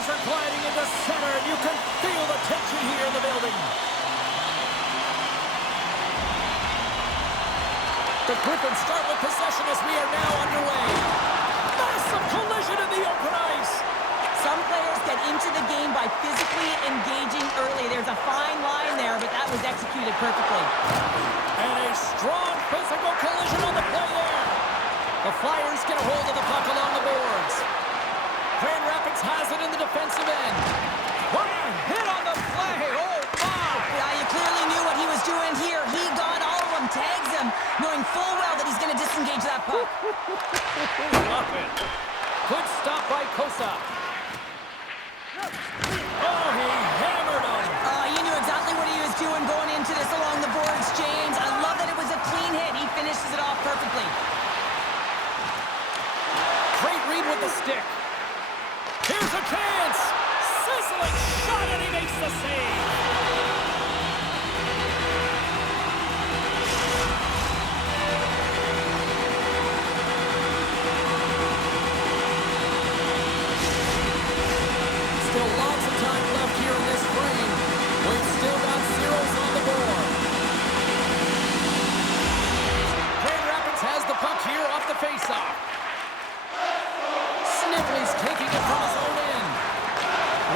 Flyers are gliding into center, and you can feel the tension here in the building. The Griffins start with possession as we are now underway. Massive collision in the open ice. Some players get into the game by physically engaging early. There's a fine line there, but that was executed perfectly. And a strong physical collision on the play there. The Flyers get a hold of the puck along the boards. Grand Rapids has it in the defensive end. What a hit on the play! Oh, my! Yeah, you clearly knew what he was doing here. He got all of them, tags him, knowing full well that he's going to disengage that puck. Love it. Good stop by Kosa. Oh, he hammered him. You knew exactly what he was doing going into this along the boards, James. I love that it was a clean hit. He finishes it off perfectly. Great read with the stick. Here's a chance. Sizzling shot, and he makes the save. Still lots of time left here in this frame. We've still got zeros on the board. Grand Rapids has the puck here off the faceoff. Sniffley's taking it from his own end.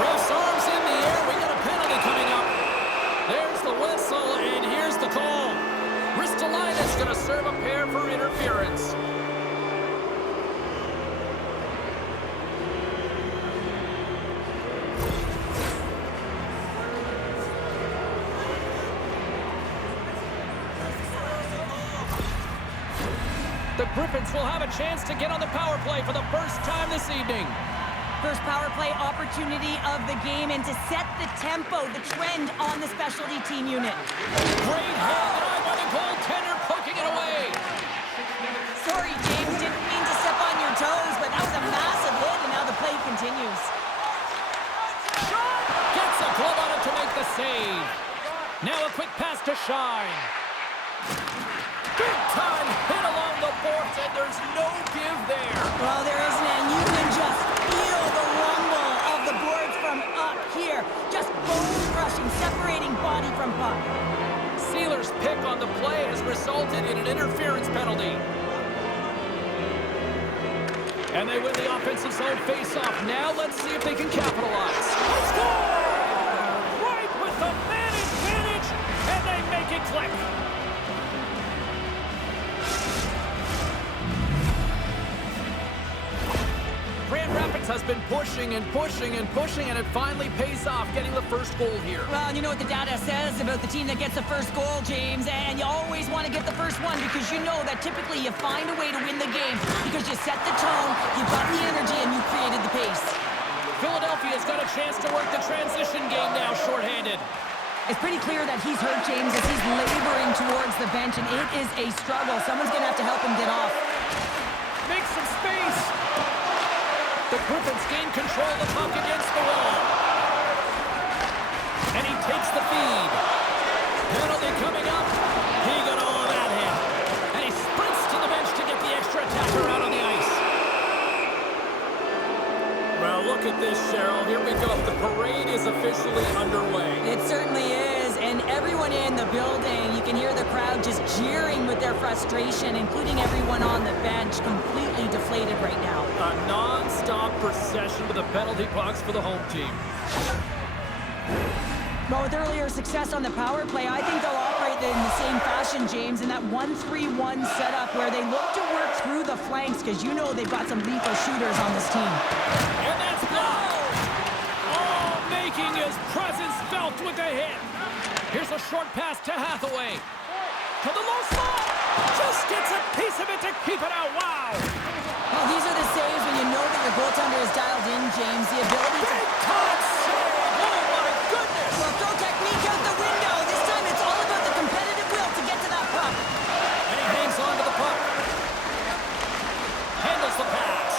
Ruff's arms in the air. We got a penalty coming up. There's the whistle, and here's the call. Ristolainen's going to serve a pair for interference. The Griffins will have a chance to get on the power play for the first time this evening. First power play opportunity of the game, and to set the tempo, the trend on the specialty team unit. Great hand drive by the goaltender, poking it away. Sorry, James, didn't mean to step on your toes, but that was a massive hit, and now the play continues. Gets a glove on it to make the save. Now a quick pass to Shine. Big time hit along the boards, and there's no give there. Well, there isn't, and you can just feel the rumble of the boards from up here. Just bone-crushing, separating body from puck. Sealer's pick on the play has resulted in an interference penalty. And they win the offensive zone face-off. Now let's see if they can capitalize. Score! Right with the man advantage, and they make it click. Grand Rapids has been pushing and pushing and pushing, and it finally pays off, getting the first goal here. Well, you know what the data says about the team that gets the first goal, James, and you always want to get the first one because you know that typically you find a way to win the game because you set the tone, you've got the energy, and you created the pace. Philadelphia's got a chance to work the transition game now, shorthanded. It's pretty clear that he's hurt, James, as he's laboring towards the bench, and it is a struggle. Someone's going to have to help him get off. Make some space. The Griffins gain control of the puck against the wall. And he takes the feed. Penalty coming up. He got all of that hit. And he sprints to the bench to get the extra attacker out on the ice. Well, look at this, Cheryl. Here we go. The parade is officially underway. It certainly is, and everyone in the building, you can hear the crowd just jeering with their frustration, including everyone on the bench, completely deflated right now. A non-stop procession to the penalty box for the home team. Well, with earlier success on the power play, I think they'll operate in the same fashion, James, in that 1-3-1 setup where they look to work through the flanks because you know they've got some lethal shooters on this team. And that's blocked! Oh, making his presence felt with a hit. Here's a short pass to Hathaway. To the low slot! Just gets a piece of it to keep it out. Wow! Well, these are the saves when you know that your goaltender is dialed in, James. The ability to... Big time save! Oh, my goodness! Well, throw technique out the window. This time it's all about the competitive will to get to that puck. And he hangs on to the puck. Handles the pass.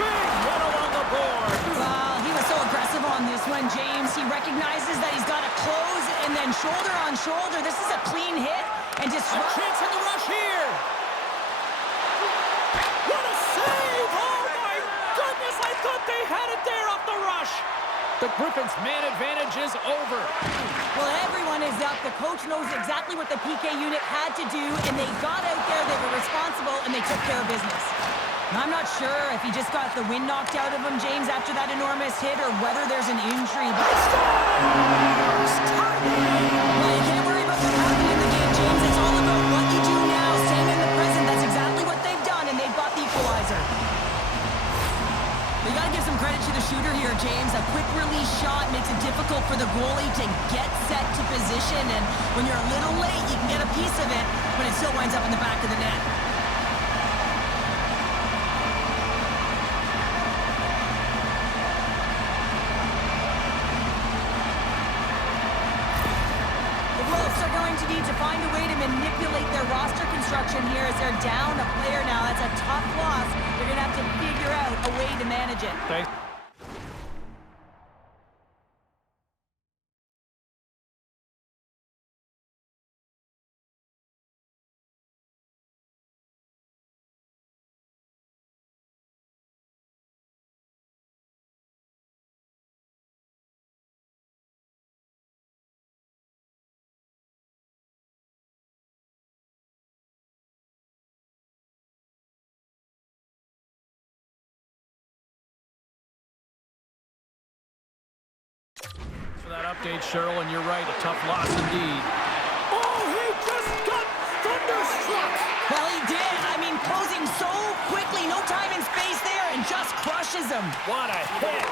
Big hit along the board. Well, he was so aggressive on this one, James. He recognizes that he's got to close and then shoulder on shoulder. This is a clean hit and just... A chance in the rush here. What a save! Oh, my goodness! I thought they had it there. A rush. The Griffins' man advantage is over. Well, everyone is up. The coach knows exactly what the PK unit had to do, and they got out there, they were responsible, and they took care of business. I'm not sure if he just got the wind knocked out of him, James, after that enormous hit, or whether there's an injury. But well, you can't worry about what happened in the game, James. It's all about what you do now, staying in the present. That's exactly what they've done, and they've got the equalizer. You gotta give some credit to the shooter here, James. A quick release shot makes it difficult for the goalie to get set to position, and when you're a little late, you can get a piece of it, but it still winds up in the back of the net. The Wolves are going to need to find a way to manipulate their roster construction here as they're down a player now. That's a tough loss. They're going to have to figure out a way to manage it. Thanks. For that update, Cheryl, and you're right, a tough loss indeed. Oh, he just got thunderstruck! Well, he did. I mean, closing so quickly, no time and space there, and just crushes him. What a hit!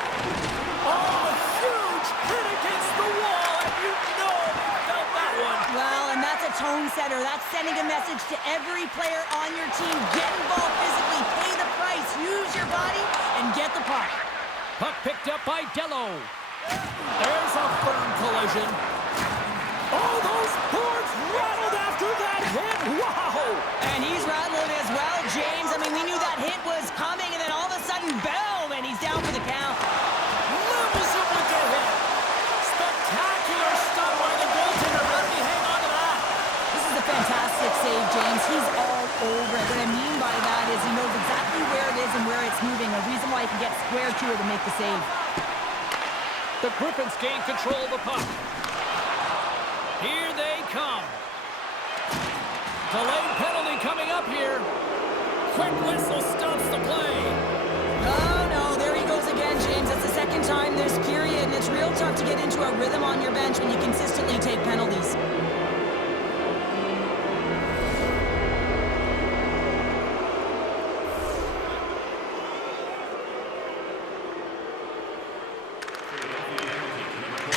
Oh, a huge hit against the wall, and you know he felt that one. Well, and that's a tone setter. That's sending a message to every player on your team. Get involved physically, pay the price, use your body, and get the puck. Puck picked up by Dello. There's a firm collision. Oh, those boards rattled after that hit. Wow! And he's rattling as well, James. I mean, we knew that hit was coming, and then all of a sudden, boom, and he's down for the count. Levels him with the hit. Spectacular stuff by the goaltender. How did he hang on to that? This is a fantastic save, James. He's all over it. What I mean by that is he knows exactly where it is and where it's moving, a reason why he can get square to it and make the save. The Griffins gain control of the puck. Here they come. Delayed penalty coming up here. Quick whistle stops the play. Oh, no, there he goes again, James. That's the second time this period, and it's real tough to get into a rhythm on your bench when you consistently take penalties.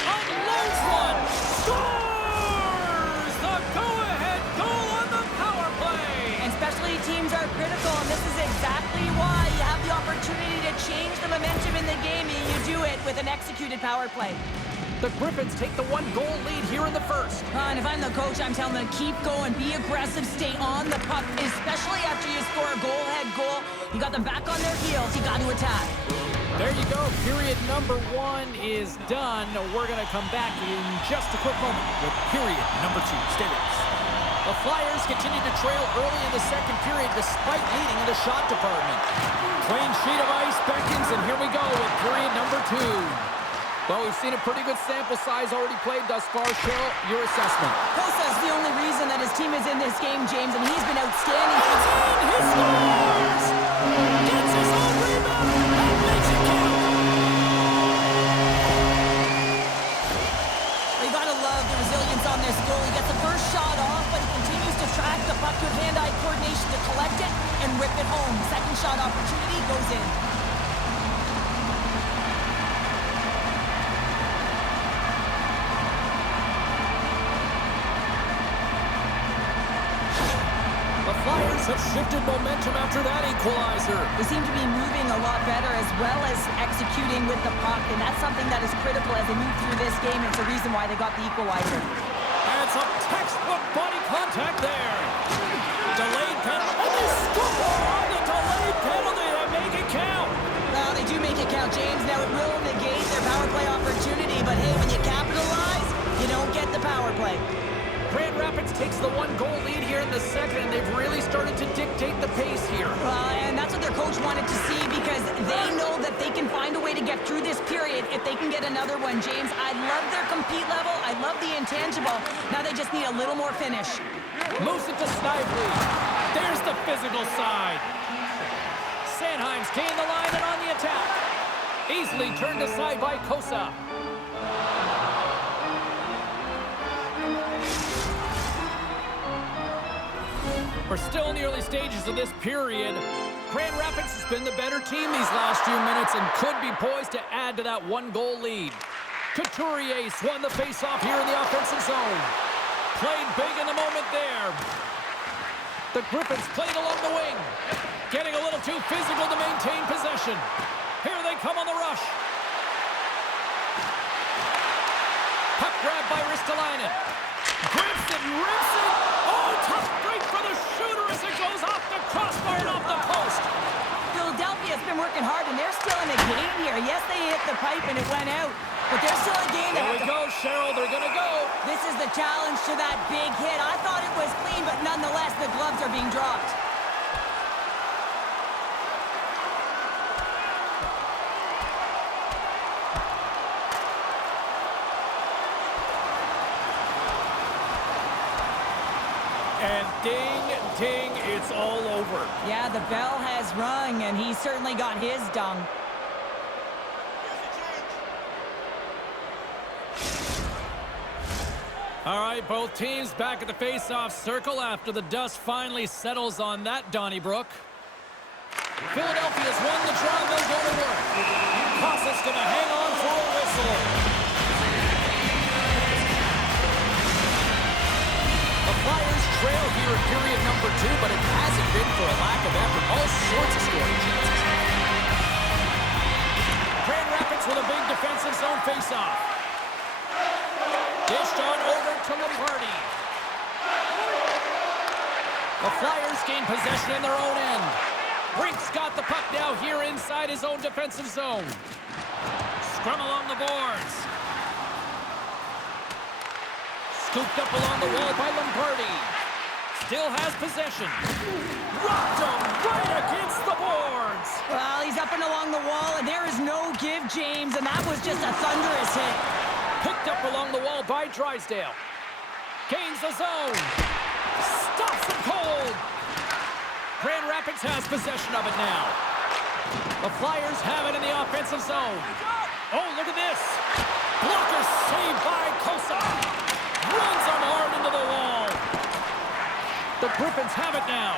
Unloads one. Scores the go-ahead goal on the power play. And specialty teams are critical, and this is exactly why you have the opportunity to change the momentum in the game, and you do it with an executed power play. The Griffins take the one-goal lead here in the first. And if I'm the coach, I'm telling them keep going, be aggressive, stay on the puck, especially after you score a go-ahead goal. You got them back on their heels, you got to attack. There you go. Period number one is done. We're going to come back in just a quick moment with period number two. Stay with us. The Flyers continue to trail early in the second period despite leading in the shot department. Clean sheet of ice beckons, and here we go with period number two. Well, we've seen a pretty good sample size already played thus far. Cheryl, your assessment. Kosa's the only reason that his team is in this game, James, and he's been outstanding. It's in! He scores! Gets his own rebound and makes it count! You gotta love the resilience on this goal. He gets the first shot off, but he continues to track the puck with hand-eye coordination to collect it and whip it home. Second shot opportunity goes in. The Flyers have shifted momentum after that equalizer. They seem to be moving a lot better as well as executing with the puck, and that's something that is critical as they move through this game. It's a reason why they got the equalizer. And some textbook body contact there. Delayed penalty. And they score on the delayed penalty to make it count. Well, they do make it count, James. Now, it will negate their power play opportunity, but hey, when you capitalize, you don't get the power play. Grand Rapids takes the one-goal lead here in the second, and they've really started to dictate the pace here. And that's what their coach wanted to see, because they know that that they can find a way to get through this period if they can get another one, James. I love their compete level. I love the intangible. Now they just need a little more finish. Moves it to Snively. There's the physical side. Sanheim's gained the line and on the attack. Easily turned aside by Kosa. We're still in the early stages of this period. Grand Rapids has been the better team these last few minutes and could be poised to add to that one-goal lead. Couturier won the face-off here in the offensive zone. Played big in the moment there. The Griffins played along the wing. Getting a little too physical to maintain possession. Here they come on the rush. Puck grab by Ristolainen. Grips it, rips it. Oh, tough break for the shooter as it goes off the crossbar and off the post. Philadelphia's been working hard, and they're still in the game here. Yes, they hit the pipe and it went out, but they're still in the game. There we go, Cheryl. They're going to go. This is the challenge to that big hit. I thought it was clean, but nonetheless, the gloves are being dropped. And ding, ding, it's all over. Yeah, the bell has rung, and he certainly got his dung. All right, both teams back at the face-off circle after the dust finally settles on that, Donnybrook. Philadelphia's won the draw, they'll go to work. Cossa's going to hang on for a whistle. The Flyers trail here in period number 2, but it hasn't been for a lack of effort. All sorts of scoring chances. Grand Rapids with a big defensive zone face-off. Dished on over to Lombardi. The Flyers gain possession in their own end. Brink's got the puck now here inside his own defensive zone. Scrum along the boards. Scooped up along the wall by Lombardi. Still has possession. Rocked him right against the boards. Well, he's up and along the wall, and there is no give, James, and that was just a thunderous hit. Picked up along the wall by Drysdale. Gains the zone. Stops him cold. Grand Rapids has possession of it now. The Flyers have it in the offensive zone. Oh, look at this. Blocker saved by Kosa. Runs him hard into the wall. The Griffins have it now.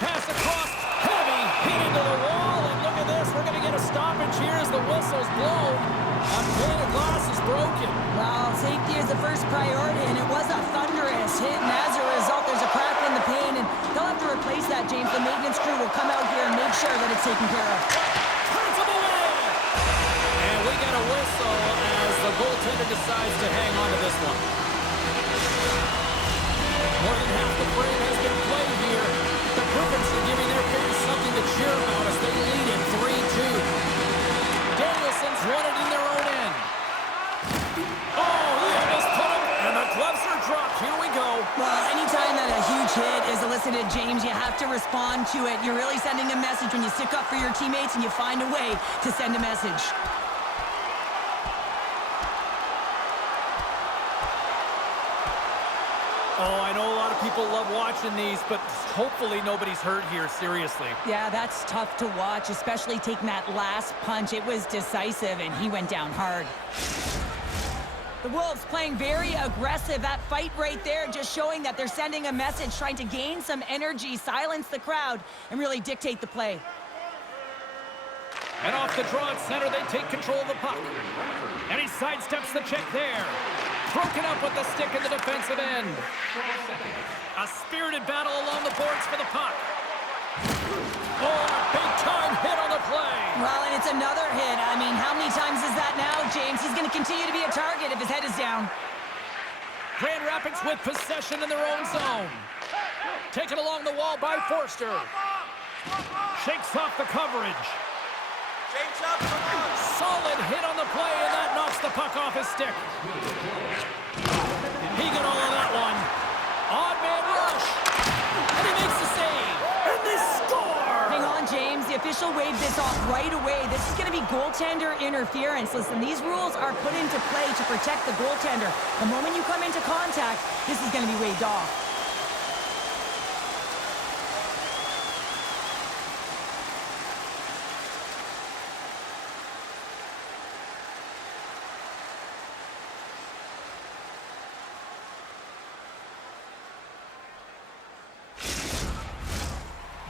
Pass across. Heavy hit into the wall. And look at this. We're going to get a stoppage here as the whistle's blown. A pane of glass is broken. Well, safety is the first priority, and it was a thunderous hit. And as a result, there's a crack in the pane. And they'll have to replace that, James. The maintenance crew will come out here and make sure that it's taken care of. Turns him away. And we got a whistle as the goaltender decides to hang on to this one. More than half the frame has been played here. The Griffins are giving their fans something to cheer about as they lead in 3-2. Danielson's won it in their own end. Oh, he almost put him, and the gloves are dropped. Here we go. Well, anytime that a huge hit is elicited, James, you have to respond to it. You're really sending a message when you stick up for your teammates and you find a way to send a message. Oh, I know a lot of people love watching these, but hopefully nobody's hurt here, seriously. Yeah, that's tough to watch, especially taking that last punch. It was decisive, and he went down hard. The Wolves playing very aggressive. That fight right there just showing that they're sending a message, trying to gain some energy, silence the crowd, and really dictate the play. And off the draw at center, they take control of the puck. And he sidesteps the check there. Broken up with the stick in the defensive end. A spirited battle along the boards for the puck. Oh, a big-time hit on the play. Well, and it's another hit. I mean, how many times is that now, James? He's going to continue to be a target if his head is down. Grand Rapids with possession in their own zone. Taken along the wall by Forster. Shakes off the coverage. Solid hit on the play, and that knocks the puck off his stick. He got all of that one. Odd man rush. And he makes the save. And they score! Hang on, James. The official official waved this off right away. This is going to be goaltender interference. Listen, these rules are put into play to protect the goaltender. The moment you come into contact, this is going to be waved off.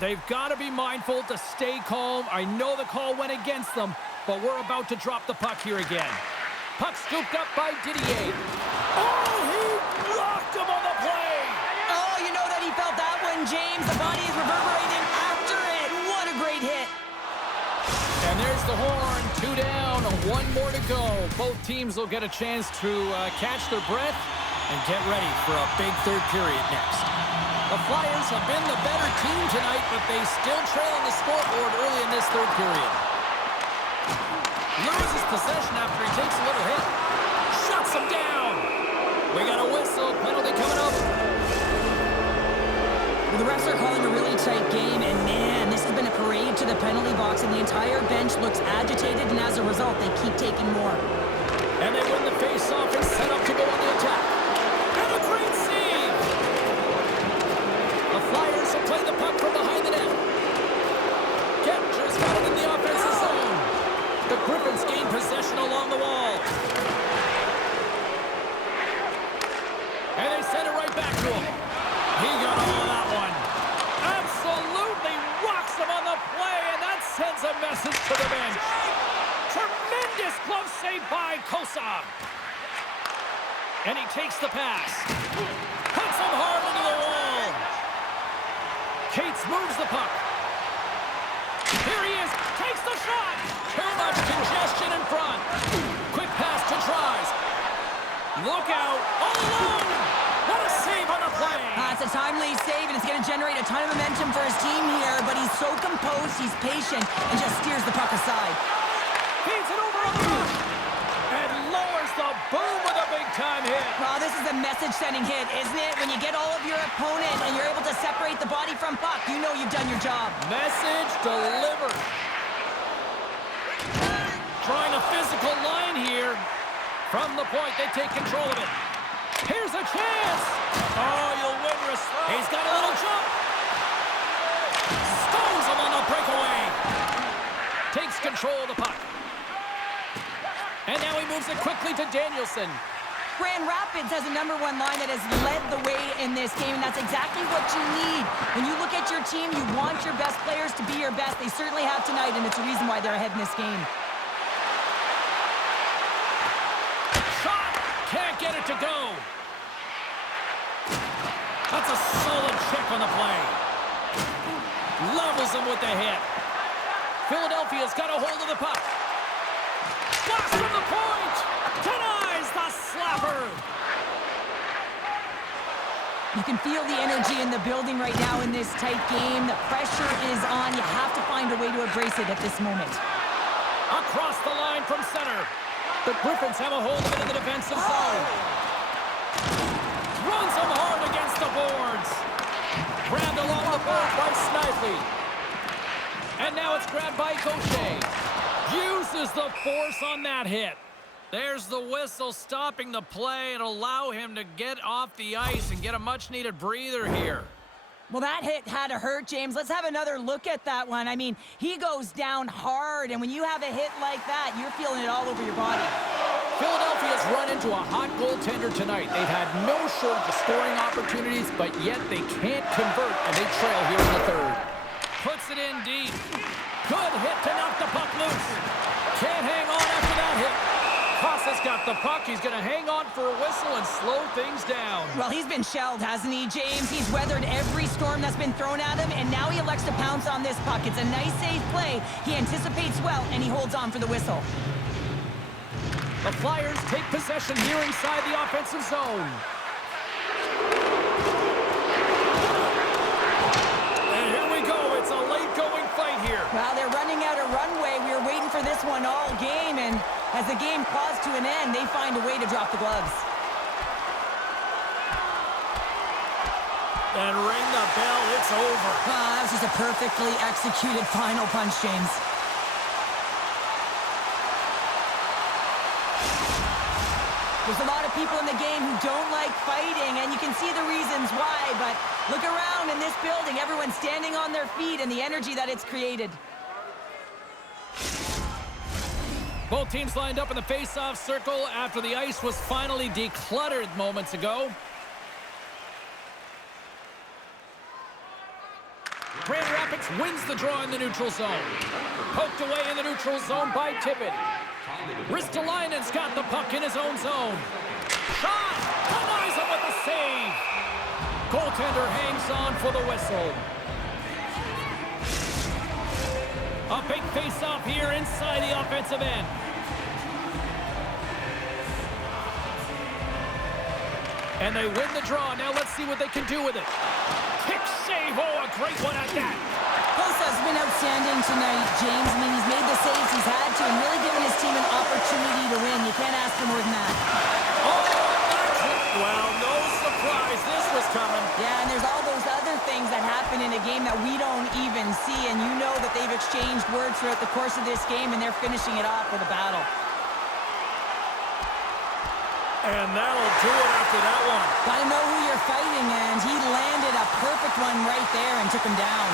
They've got to be mindful to stay calm. I know the call went against them, but we're about to drop the puck here again. Puck scooped up by Didier. Oh, he rocked him on the play! Oh, you know that he felt that one, James. The body is reverberating after it. What a great hit. And there's the horn. 2 down, 1 more to go. Both teams will get a chance to catch their breath and get ready for a big third period next. The Flyers have been the better team tonight, but they still trail on the scoreboard early in this third period. Loses possession after he takes a little hit. Shuts him down. We got a whistle. Penalty coming up. Well, the refs are calling a really tight game, and man, this has been a parade to the penalty box, and the entire bench looks agitated, and as a result, they keep taking more. And they win the face-off and set up to go on the attack. And a great save! The Flyers will play the puck from behind the net. Getcher's got it in the offensive zone. The Griffins gain possession along the wall. And they send it right back to him. He got all of that one. Absolutely rocks him on the play, and that sends a message to the bench. Tremendous glove save by Kosa. And he takes the pass. Puts him hard into the wall. Cates moves the puck. Here he is. Takes the shot. Too much congestion in front. Quick pass to Tries. Look out. All alone. What a save on the play. It's a timely save, and it's going to generate a ton of momentum for his team here, but he's so composed, he's patient, and just steers the puck aside. Feeds it over on the rush. And lowers the boom with a big-time hit. Well, this is a message-sending hit, isn't it? When you get all of your opponent and you're able to separate the body from puck, you know you've done your job. Message delivered. Trying a physical line here. From the point, they take control of it. Here's a chance. Oh, you'll win respect. He's got a little jump. Stones him on the breakaway. Takes control of the puck. And now he moves it quickly to Danielson. Grand Rapids has a #1 line that has led the way in this game, and that's exactly what you need. When you look at your team, you want your best players to be your best. They certainly have tonight, and it's a reason why they're ahead in this game. Shot! Can't get it to go. That's a solid check on the play. Levels him with the hit. Philadelphia's got a hold of the puck. Blocks from the point. Denies the slapper. You can feel the energy in the building right now in this tight game. The pressure is on. You have to find a way to embrace it at this moment. Across the line from center. The Griffins have a hold of it in the defensive zone. Runs him hard against the boards. Grabbed along the board by Snively. And now it's grabbed by Gaucher. Uses the force on that hit. There's the whistle stopping the play and allow him to get off the ice and get a much-needed breather here. Well, that hit had to hurt, James. Let's have another look at that one. I mean, he goes down hard, and when you have a hit like that, you're feeling it all over your body. Philadelphia's run into a hot goaltender tonight. They've had no shortage of scoring opportunities, but yet they can't convert, and they trail here in the third. Puts it in deep. Good hit to knock the puck loose. Can't hang on after that hit. Kosa's got the puck. He's going to hang on for a whistle and slow things down. Well, he's been shelled, hasn't he, James? He's weathered every storm that's been thrown at him, and now he elects to pounce on this puck. It's a nice, safe play. He anticipates well, and he holds on for the whistle. The Flyers take possession here inside the offensive zone. And here we go. It's a late-going fight here. Well, they're running out of runway. We were waiting for this one all game, and as the game claws to an end, they find a way to drop the gloves. And ring the bell, it's over. That was just a perfectly executed final punch, James. There's a lot of people in the game who don't like fighting, and you can see the reasons why, but look around in this building. Everyone's standing on their feet and the energy that it's created. Both teams lined up in the face-off circle after the ice was finally decluttered moments ago. Grand Rapids wins the draw in the neutral zone. Poked away in the neutral zone by Tippett. Ristolainen's got the puck in his own zone. Shot! Denies him with the save! Goaltender hangs on for the whistle. A big face-off here inside the offensive end. And they win the draw. Now let's see what they can do with it. Kick save. Oh, a great one at that. Hosa's been outstanding tonight, James. I mean, he's made the saves he's had to and really given his team an opportunity to win. You can't ask for more than that. Oh, that's it. Well, no surprise. This was coming. Yeah, and there's all those other things that happen in a game that we don't even see, and you know that they've exchanged words throughout the course of this game, and they're finishing it off with a battle. And that'll do it after that one. Gotta know who you're fighting, and he landed a perfect one right there and took him down.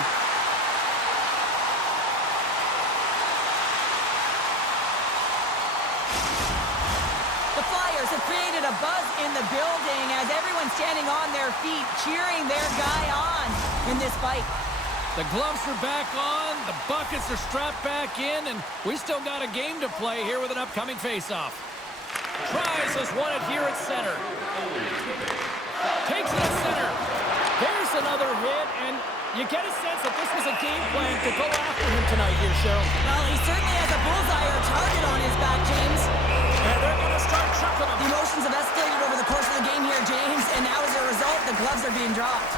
The Flyers have created a buzz in the building as everyone's standing on their feet, cheering their guy on in this fight. The gloves are back on, the buckets are strapped back in, and we still got a game to play here with an upcoming face-off. Tries has won it here at center. Takes it at center. There's another hit, and you get a sense that this was a game plan to go after him tonight here, Cheryl. Well, he certainly has a bullseye or target on his back, James. And they're going to start chucking him. The emotions have escalated over the course of the game here, James, and now as a result, the gloves are being dropped.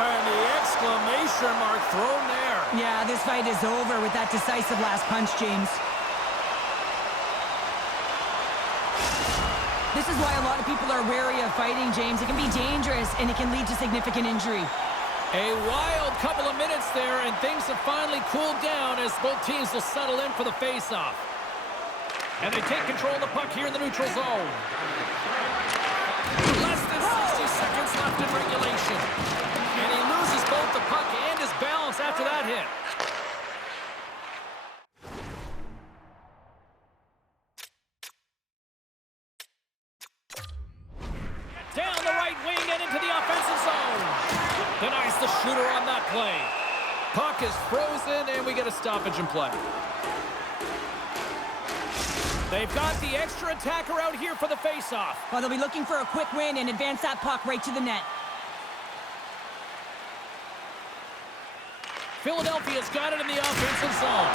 And the exclamation mark thrown there. Yeah, this fight is over with that decisive last punch, James. This is why a lot of people are wary of fighting, James. It can be dangerous, and it can lead to significant injury. A wild couple of minutes there, and things have finally cooled down as both teams will settle in for the face-off. And they take control of the puck here in the neutral zone. Less than 60 seconds left in regulation. And he loses both the puck and his balance after that hit. Down the right wing and into the offensive zone. Denies the shooter on that play. Puck is frozen, and we get a stoppage in play. They've got the extra attacker out here for the face-off. Well, they'll be looking for a quick win and advance that puck right to the net. Philadelphia's got it in the offensive zone.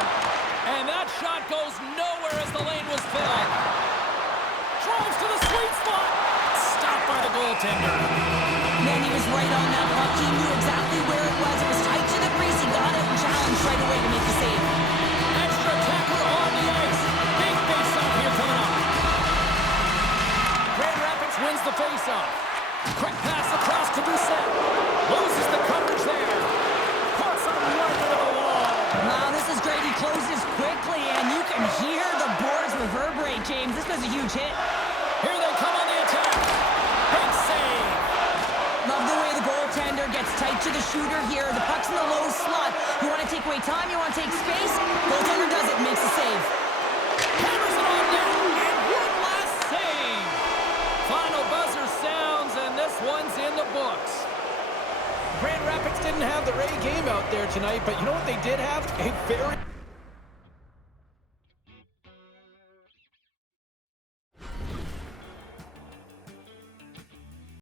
And that shot goes nowhere as the lane was filled. Drives to the sweet spot. Stopped by the goaltender. Man, he was right on that puck. He knew exactly where it was. It was tight to the crease. He got it and challenged right away to make the save. Extra attacker on the ice. Big face-off here coming up. Grand Rapids wins the face-off. Quick pass across to Doucette. Loses the coverage there. Puts him right into the wall. Wow, this is great. He closes quickly, and you can hear the boards reverberate, James. This was a huge hit. Here they come on the attack. Big save. Love the way the goaltender gets tight to the shooter here. The puck's in the low slot. You want to take away time, you want to take space. Goaltender does it, makes the save. Hammers it on down, and one last save. Final buzzer sounds, and this one's in the books. Grand Rapids didn't have their A game out there tonight, but you know what they did have? A very